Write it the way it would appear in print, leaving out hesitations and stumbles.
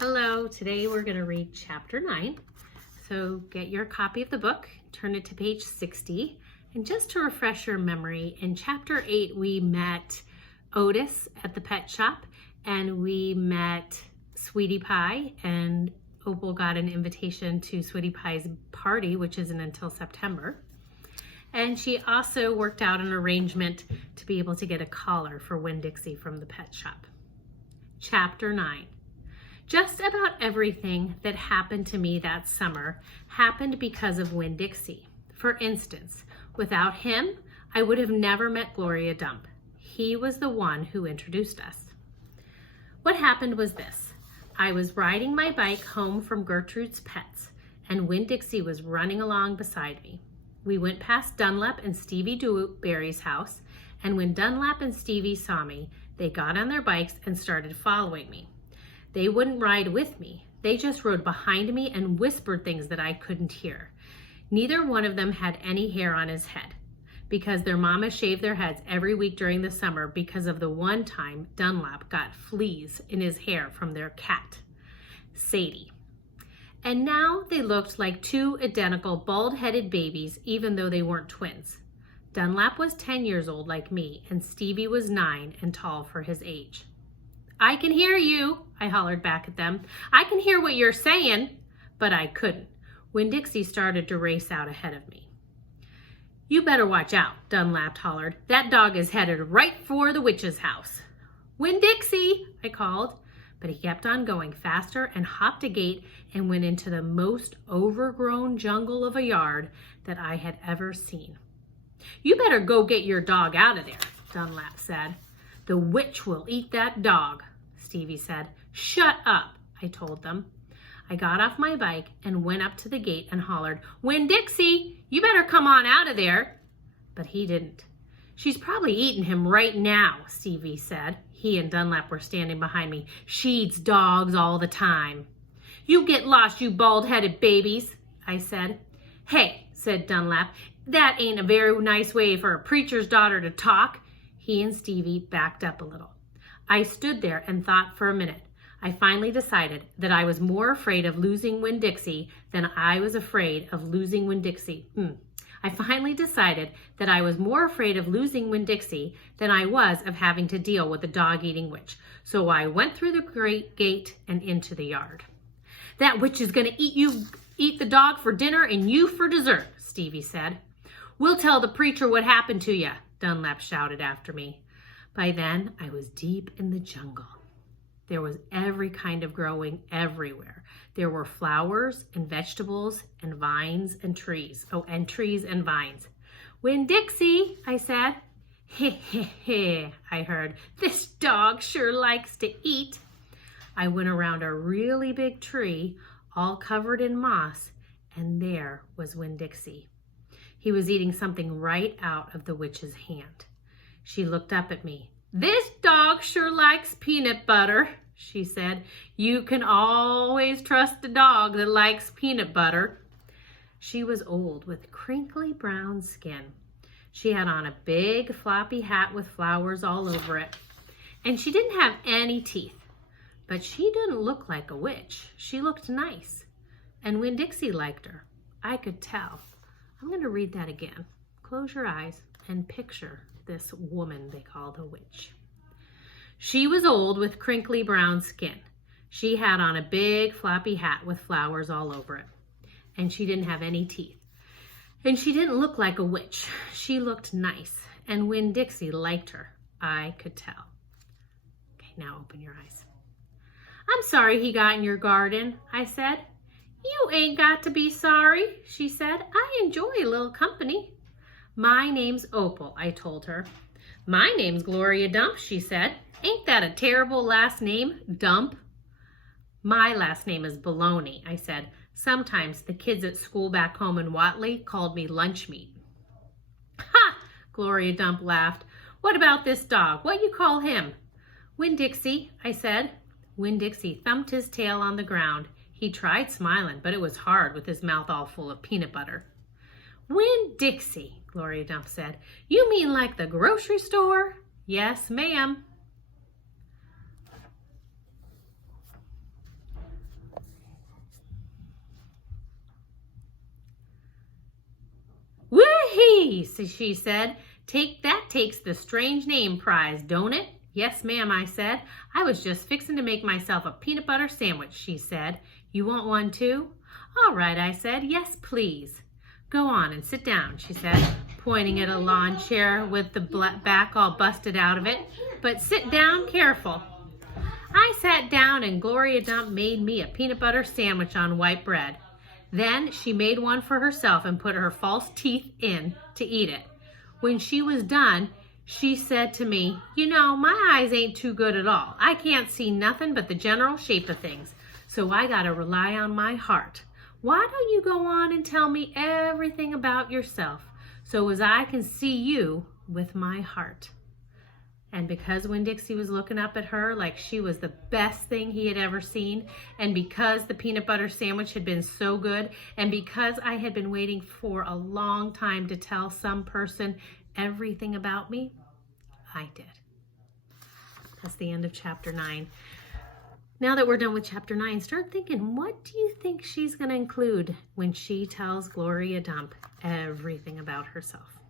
Hello, today we're going to read chapter 9. So get your copy of the book, turn it to page 60. And just to refresh your memory, in chapter 8 we met Otis at the pet shop and we met Sweetie Pie, and Opal got an invitation to Sweetie Pie's party, which isn't until September. And she also worked out an arrangement to be able to get a collar for Winn Dixie from the pet shop. Chapter 9. Just about everything that happened to me that summer happened because of Winn Dixie. For instance, without him, I would have never met Gloria Dump. He was the one who introduced us. What happened was this. I was riding my bike home from Gertrude's Pets, and Winn Dixie was running along beside me. We went past Dunlap and Stevie Dewberry's house, and when Dunlap and Stevie saw me, they got on their bikes and started following me. They wouldn't ride with me. They just rode behind me and whispered things that I couldn't hear. Neither one of them had any hair on his head because their mama shaved their heads every week during the summer because of the one time Dunlap got fleas in his hair from their cat, Sadie. And now they looked like two identical bald-headed babies, even though they weren't twins. Dunlap was 10 years old like me, and Stevie was 9 and tall for his age. "I can hear you," I hollered back at them. "I can hear what you're saying," but I couldn't. Winn Dixie started to race out ahead of me. "You better watch out," Dunlap hollered. "That dog is headed right for the witch's house." "Winn Dixie," I called, but he kept on going faster and hopped a gate and went into the most overgrown jungle of a yard that I had ever seen. "You better go get your dog out of there," Dunlap said. "The witch will eat that dog," Stevie said. "Shut up," I told them. I got off my bike and went up to the gate and hollered, "Winn Dixie, you better come on out of there." But he didn't. "She's probably eating him right now," Stevie said. He and Dunlap were standing behind me. "She eats dogs all the time." "You get lost, you bald-headed babies," I said. "Hey," said Dunlap, "that ain't a very nice way for a preacher's daughter to talk." He and Stevie backed up a little. I stood there and thought for a minute. I finally decided that I was more afraid of losing Winn Dixie than I was afraid of losing Winn Dixie. I finally decided that I was more afraid of losing Winn Dixie than I was of having to deal with the dog-eating witch. So I went through the great gate and into the yard. "That witch is going to eat the dog for dinner and you for dessert," Stevie said. "We'll tell the preacher what happened to you," Dunlap shouted after me. By then, I was deep in the jungle. There was every kind of growing everywhere. There were flowers and vegetables and vines and trees. Oh, and trees and vines. "Winn Dixie," I said. "Heh, heh, heh," I heard. "This dog sure likes to eat." I went around a really big tree, all covered in moss, and there was Winn Dixie. He was eating something right out of the witch's hand. She looked up at me. "This dog sure likes peanut butter," she said. "You can always trust a dog that likes peanut butter." She was old with crinkly brown skin. She had on a big floppy hat with flowers all over it. And she didn't have any teeth. But she didn't look like a witch. She looked nice. And Winn Dixie liked her. I could tell. I'm going to read that again. Close your eyes and picture this woman they called a witch. She was old with crinkly brown skin. She had on a big floppy hat with flowers all over it. And she didn't have any teeth. And she didn't look like a witch. She looked nice. And Winn Dixie liked her. I could tell. Okay, now open your eyes. "I'm sorry he got in your garden," I said. "You ain't got to be sorry," she said. "I enjoy a little company." "My name's Opal," I told her. "My name's Gloria Dump," she said. "Ain't that a terrible last name, Dump?" "My last name is Baloney," I said. "Sometimes the kids at school back home in Watley called me lunch meat." "Ha!" Gloria Dump laughed. "What about this dog? What you call him?" "Winn Dixie," I said. Winn Dixie thumped his tail on the ground. He tried smiling, but it was hard with his mouth all full of peanut butter. "Winn Dixie," Gloria Dump said. "You mean like the grocery store?" "Yes, ma'am." Hey, she said, that takes the strange name prize, don't it? Yes, ma'am, I said. I was just fixing to make myself a peanut butter sandwich, she said. You want one too? All right, I said. Yes, please. Go on and sit down, she said, pointing at a lawn chair with the back all busted out of it. But sit down careful. I sat down and Gloria Dump made me a peanut butter sandwich on white bread. Then she made one for herself and put her false teeth in to eat it. When she was done, she said to me, you know, my eyes ain't too good at all. I can't see nothing but the general shape of things, so I gotta rely on my heart. Why don't you go on and tell me everything about yourself so as I can see you with my heart? And because Winn-Dixie was looking up at her like she was the best thing he had ever seen, and because the peanut butter sandwich had been so good, and because I had been waiting for a long time to tell some person everything about me, I did. That's the end of chapter 9. Now that we're done with chapter 9, start thinking, what do you think she's going to include when she tells Gloria Dump everything about herself?